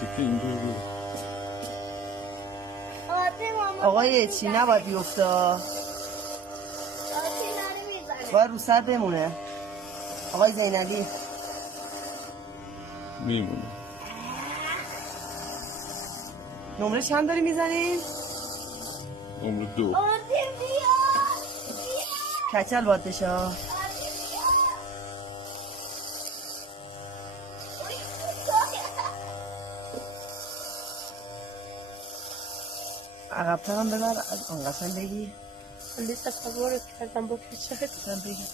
چی این دور آقای چی نباید بیفته، باید رو سر بمونه. آقای زینبی میمونه. نمره چند داری میزنی؟ نمره 2. کچل باید بشه. عقب‌تر هم ببر، از آن قسم بگی. لیست تصور کردم با کچل قسم بگی.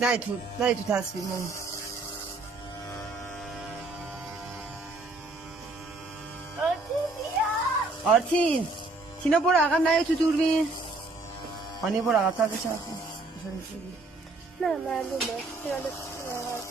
نه تو تصویر من. آرتین تینا برو عقب، نه تو دوربین. آنی برو عقب تر بچرخ. نه معلومه خیالت راحت.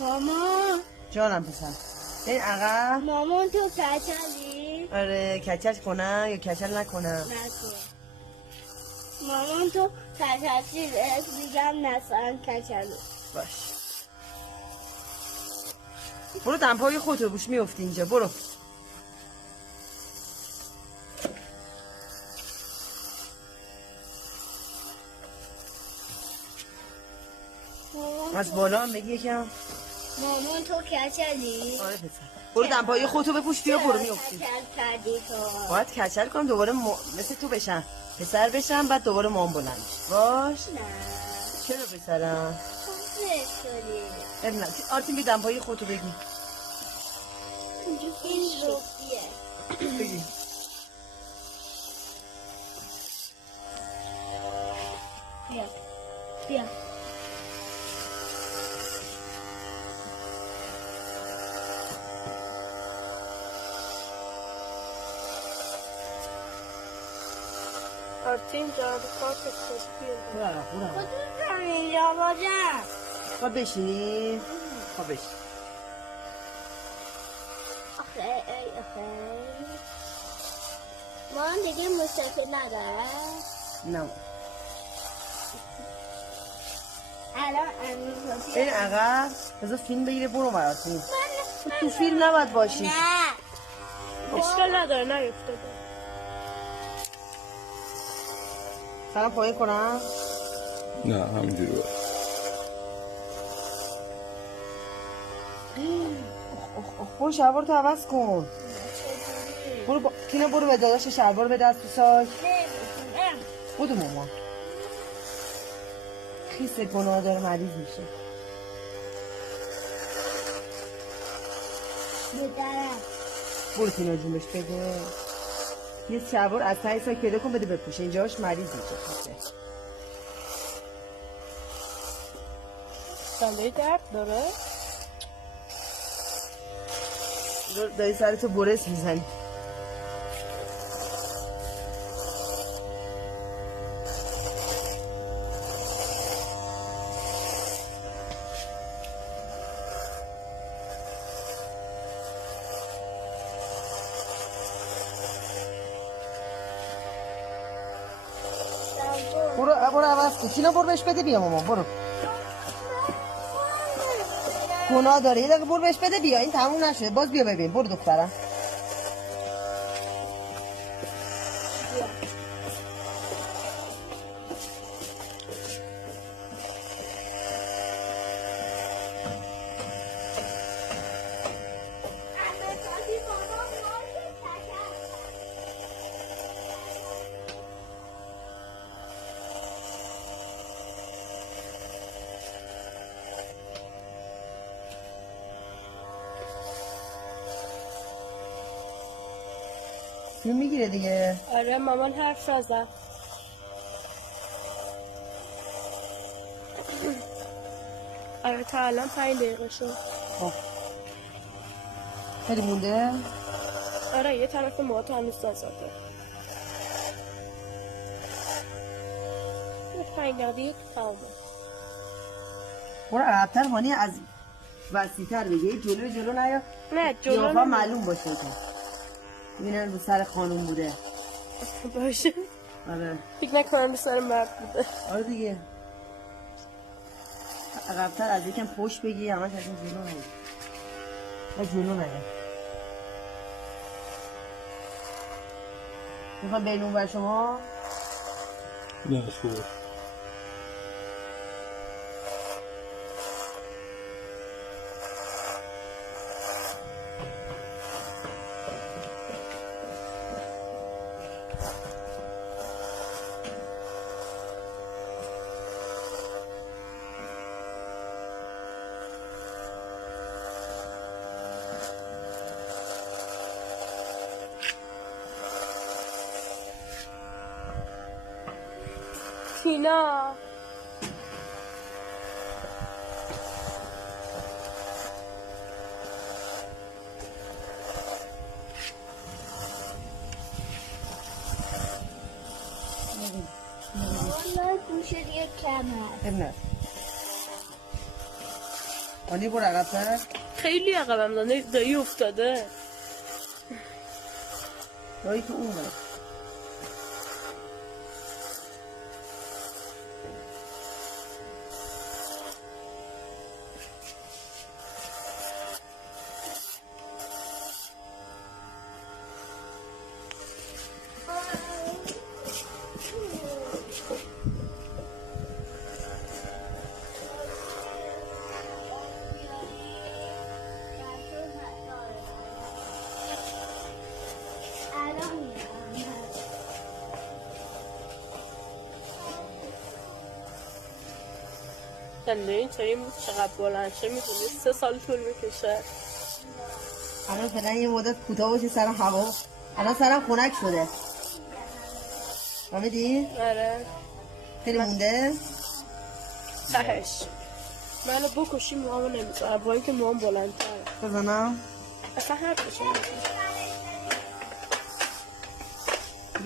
مامان جانم پسر این عقب. مامان تو کچلی؟ آره کچل کنم یا کچل نکنم؟ نکن. مامان تو کچلی بهت میگم نسان کچلو. باش برو دمپایی خودتو بوش میفتی اینجا. برو از بالا هم بگی یکم. مامان تو کچلی؟ آره پسر برو دمپایی خودتو بپوش بیا. برو میفتی. کچل کردی تو؟ باید کچل کنم دوباره مثل تو بشم، پسر بشم، بعد دوباره مام بلند باش. نه چرا پسرم؟ خوبه شدی. نه آرتین بی دمپایی خودتو بگی. این روبیه بگی بیا بیا. آرتین جان کارت کسبیه. برو خودتون اینجا باشم. خب بشینی. خب بشین. آخه مامان دیگه موسیقی نداره؟ نه الان امروز این عقب بذار فیلم بگیره. برو مراتین تو فیلم نباید باشی. نه اشکال نداره نیفتاده. سلام پایین کنم. نه همینجوری باید. برو شلوار تو عوض کن. برو تینا برو به داداش شلوار بده از تو ساک. بودو ماما خیس گناه داره مریض میشه. بدرم برو تینا جون بهش بده یه شلوار از ته ساک پیدا کن بده بپوشه. اینجاش مریض میشه. ساله درد داره؟ داری سرتو برس میزنی. برو عوض کن. تینا برو بهش بده بیا ماما. برو گناه داره. یه دقیقه برو بهش بده بیا. این تموم نشده باز. بیا ببین. برو دخترم. فیلم میگیره دیگه. آره مامان حرف نزد. تا الان 5 دقیقه شد. خب خیلی مونده؟ آره یه طرف موهات هنوز نزده. 5 دقیقه دیگه تمامه. برو عقب‌تر هانی، از وسیع‌تر بگی. جلو نیا. نه جلو قیافه نمی- معلوم باشه که ببینن رو سر خانم بوده. باشه. آره فکر نکنم به سر مرد بوده. آره دیگه. عقب‌تر از یکم پشت بگی، همش از این جلو نیا. نه جلو نیا. میخوام بین اون بر شما. نه خوبه. تینا والله گوشه دیگه کم هست. نه هانی برو عقب‌تر. خیلی عقبم دایی افتاده. دایی تو اون بر. الان میام. زنده این تایی موز چقدر بلند شه میتونی 3 سال طول میکشه. الان فعلا یه مدت کوتاه باشه سرم هوا. الان سرم خنک شده. فهمیدی؟ آره خیلی مونده. تهش منو بکشی موهامو نمیذارم با اینکه موهام بلندتره. بزنم. اصلا حرفش نمیزنم.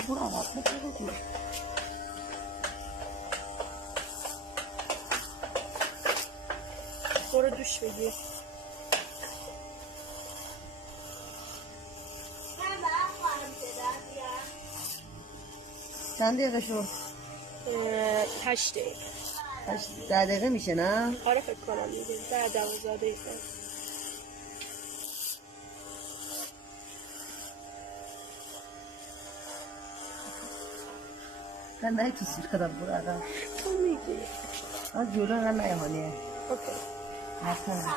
برو عقب‌تر بگو. برو دوش بگیر. من باید خواهم صدا بیارم. چند دقیقه شد؟ 8 دقیقه. 10 دقیقه میشه نه؟ آره فکر کنم دیگه 10-12 دقیقه. من نه تو سیر کدام برو عقب. تو میگی آن جلو نه نه هانیه. اوکی. حسن.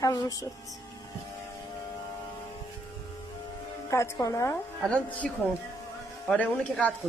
تموم شد. قطع کنم؟ الان چی کن؟ آره اونو که قطع کن.